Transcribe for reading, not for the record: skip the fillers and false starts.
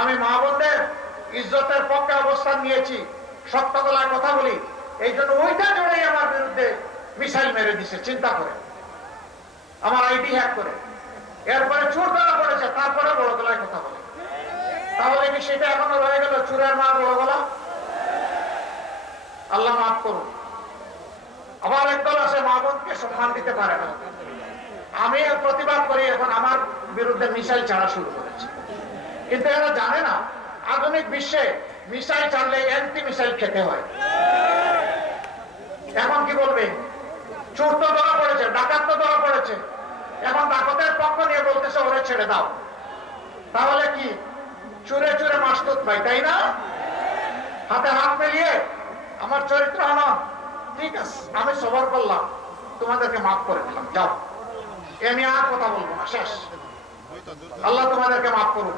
আমি মা বোনদের ইজ্জতের পক্ষে অবস্থান নিয়েছি, সত্য গলায় কথা বলি, এই জন্য ওইটা জোরেই আমার বিরুদ্ধে মিসাইল মেরে দিছে চিন্তা করে, আমার আইডি হ্যাক করে। এরপরে চোর ধরা পড়েছে, তারপরে বড় গলায় কথা বলে। তাহলে কি সেটা এখনো রয়ে গেল চোরের মা বড় গলা? আল্লাহ মাফ করুন। আবার একদল আছে মা বোনকে সম্মান দিতে পারে না। আমি প্রতিবাদ করি, এখন আমার বিরুদ্ধে মিসাইল ছাড়া শুরু করেছে। কিন্তু এরা জানে না আধুনিক বিশ্বে মিসাইল ছাড়লে অ্যান্টি মিসাইল খেতে হয়। এখন কি বলবে? চোর তো ধরা পড়েছে, ডাকাত তো ধরা পড়েছে, এখন ডাকাতের পক্ষ নিয়ে বলতেছে ওরে ছেড়ে দাও। তাহলে কি চুরে চুরে মাসতুত পাই, তাই না? হাতে হাত মিলিয়ে আমার চরিত্র আনো, ঠিক আছে আমি সবর করলাম, তোমাদেরকে মাফ করে দিলাম, যাও, এ নিয়ে আর কথা বলবো না, শেষ। আল্লাহ তোমাদেরকে মাফ করুন।